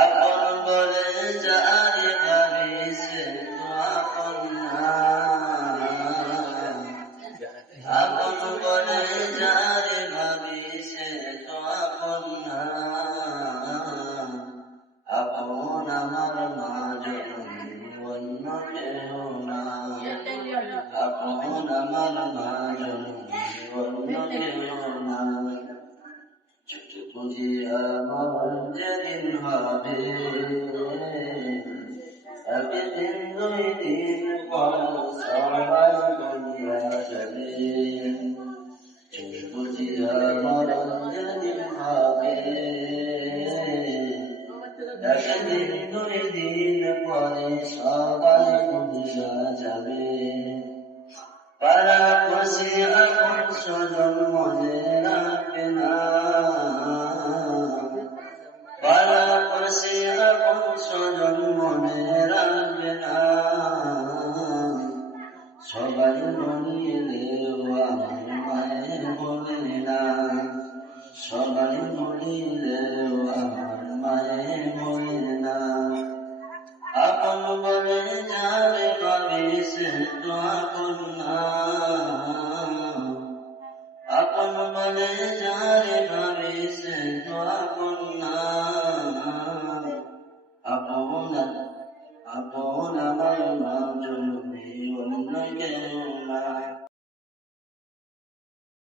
আপন বলে যারে ভাবিছে আপন না, আপন বলে যারে ভাবিছে তো আপন না, আপন আমার মা জননী অন্য কেউ না, আপন আমার মা জননী অন্য কেউ না। ছুটি পুঁজি আমার যেদিন হবে, একদিন দুই দিন পর সবাই বলিয়া যাবে। ছুটি পুঁজি আমার যেদিন হবে, একদিন দুই দিন পরে সবাই বলিয়া যাবে। পাড়াপড়শি আপন স্বজন মনে রাখবে না, পাড়াপড়শি আপন স্বজন মনে রাখবে না, সবাই মরিলেও আমার মায়ের বলে না, সবাই মরিলেও আমার মায়ের বলে না।